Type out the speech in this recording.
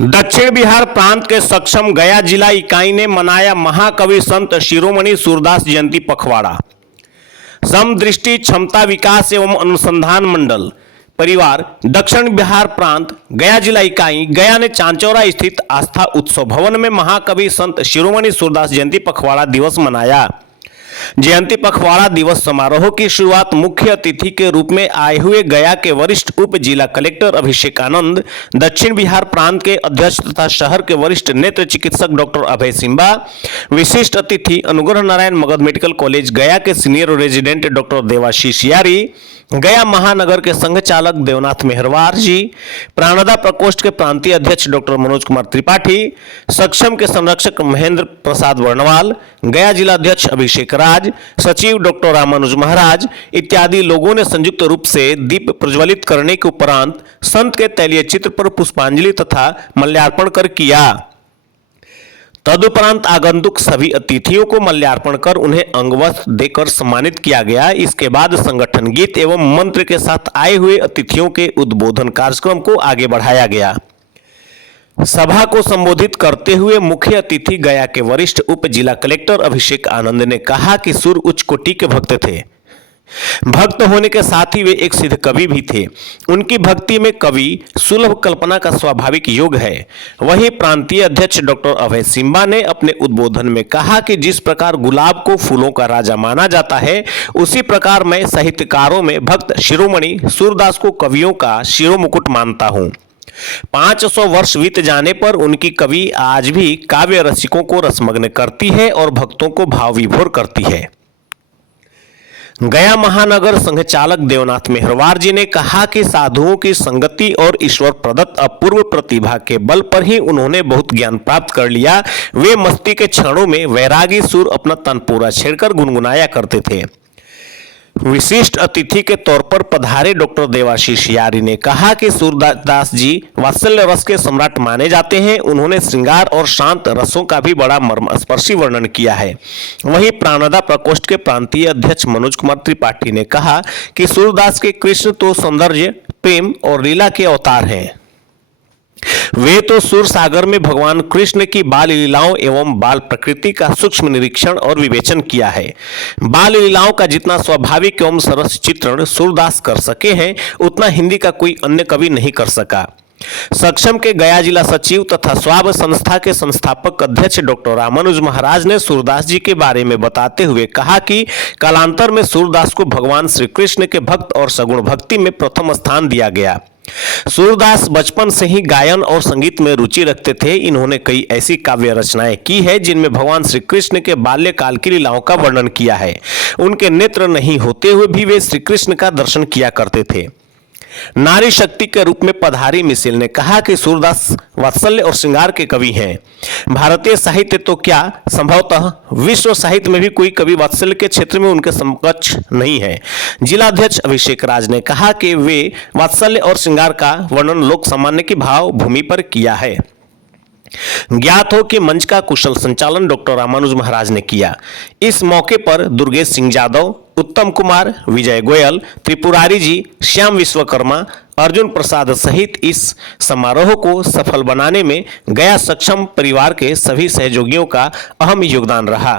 दक्षिण बिहार प्रांत के सक्षम गया जिला इकाई ने मनाया महाकवि संत शिरोमणि सूरदास जयंती पखवाड़ा। समदृष्टि क्षमता विकास एवं अनुसंधान मंडल परिवार दक्षिण बिहार प्रांत गया जिला इकाई गया ने चांचौरा स्थित आस्था उत्सव भवन में महाकवि संत शिरोमणि सूरदास जयंती पखवाड़ा दिवस मनाया। जयंती पखवाड़ा दिवस समारोह की शुरुआत मुख्य अतिथि के रूप में आए हुए गया के वरिष्ठ उप जिला कलेक्टर अभिषेक आनंद, दक्षिण बिहार प्रांत के अध्यक्ष तथा शहर के वरिष्ठ नेत्र चिकित्सक डॉक्टर अभय सिंबा, विशिष्ट अतिथि अनुग्रह नारायण मगध मेडिकल कॉलेज गया के सीनियर रेजिडेंट डॉक्टर देवाशीष यारी, गया महानगर के संघ चालक देवनाथ मेहरवार जी, प्राणदा प्रकोष्ठ के प्रांतीय अध्यक्ष डॉक्टर मनोज कुमार त्रिपाठी, सक्षम के संरक्षक महेंद्र प्रसाद वर्णवाल, गया जिला अध्यक्ष अभिषेक राज, सचिव डॉक्टर रामानुज महाराज इत्यादि लोगों ने संयुक्त रूप से दीप प्रज्वलित करने के उपरांत संत के तैलीय चित्र पर पुष्पांजलि तथा मल्यार्पण कर किया। तदुपरांत आगंतुक सभी अतिथियों को मल्यार्पण कर उन्हें अंगवस्त्र देकर सम्मानित किया गया। इसके बाद संगठन गीत एवं मंत्र के साथ आए हुए अतिथियों के उद्बोधन कार्यक्रम को आगे बढ़ाया गया। सभा को संबोधित करते हुए मुख्य अतिथि गया के वरिष्ठ उप जिला कलेक्टर अभिषेक आनंद ने कहा कि सूर्य उच्च कोटि के भक्त थे। भक्त होने के साथ ही वे एक सिद्ध कवि भी थे। उनकी भक्ति में कवि सुलभ कल्पना का स्वाभाविक योग है। वहीं प्रांतीय अध्यक्ष डॉक्टर अभय सिंबा ने अपने उद्बोधन में कहा कि जिस प्रकार गुलाब को फूलों का राजा माना जाता है, उसी प्रकार मैं साहित्यकारों में भक्त शिरोमणि सूरदास को कवियों का शिरोमुकुट मानता हूँ। 500 वर्ष बीत जाने पर उनकी कवि आज भी काव्य रसिकों को रसमग्न करती है और भक्तों को भाव विभोर करती है। गया महानगर संघ चालक देवनाथ मेहरवार जी ने कहा कि साधुओं की संगति और ईश्वर प्रदत्त अपूर्व प्रतिभा के बल पर ही उन्होंने बहुत ज्ञान प्राप्त कर लिया। वे मस्ती के क्षणों में वैरागी सुर अपना तन पूरा छेड़कर गुनगुनाया करते थे। विशिष्ट अतिथि के तौर पर पधारे डॉक्टर देवाशीष यारी ने कहा कि सूरदास जी वात्सल्य रस के सम्राट माने जाते हैं। उन्होंने श्रृंगार और शांत रसों का भी बड़ा मर्मस्पर्शी वर्णन किया है। वहीं प्राणदा प्रकोष्ठ के प्रांतीय अध्यक्ष मनोज कुमार त्रिपाठी ने कहा कि सूरदास के कृष्ण तो सौंदर्य, प्रेम और लीला के अवतार हैं। वे तो सूर सागर में भगवान कृष्ण की बाल लीलाओं एवं बाल प्रकृति का सूक्ष्म निरीक्षण और विवेचन किया है। बाल लीलाओं का जितना स्वाभाविक एवं सरस चित्रण सूरदास कर सके हैं, उतना हिंदी का कोई अन्य कवि नहीं कर सका। सक्षम के गया जिला सचिव तथा स्वाब संस्था के संस्थापक अध्यक्ष डॉक्टर रामानुज महाराज ने सूरदास जी के बारे में बताते हुए कहा कि कालांतर में सूरदास को भगवान श्री कृष्ण के भक्त और सगुण भक्ति में प्रथम स्थान दिया गया। सूरदास बचपन से ही गायन और संगीत में रुचि रखते थे। इन्होंने कई ऐसी काव्य रचनाएं की है जिनमें भगवान श्री कृष्ण के बाल्यकाल की लीलाओं का वर्णन किया है। उनके नेत्र नहीं होते हुए भी वे श्री कृष्ण का दर्शन किया करते थे। नारी शक्ति के रूप में पधारी मिसेल ने कहा कि सूरदास वात्सल्य और श्रृंगार के कवि हैं। भारतीय साहित्य तो क्या, संभवतः विश्व साहित्य में भी कोई कवि वात्सल्य के क्षेत्र में उनके समकक्ष नहीं है। जिलाध्यक्ष अभिषेक राज ने कहा कि वे वात्सल्य और श्रृंगार का वर्णन लोक सामान्य की भाव भूमि पर किया है। ज्ञात हो कि मंच का कुशल संचालन डॉक्टर रामानुज महाराज ने किया। इस मौके पर दुर्गेश सिंह यादव, उत्तम कुमार, विजय गोयल, त्रिपुरारी जी, श्याम विश्वकर्मा, अर्जुन प्रसाद सहित इस समारोह को सफल बनाने में गया सक्षम परिवार के सभी सहयोगियों का अहम योगदान रहा।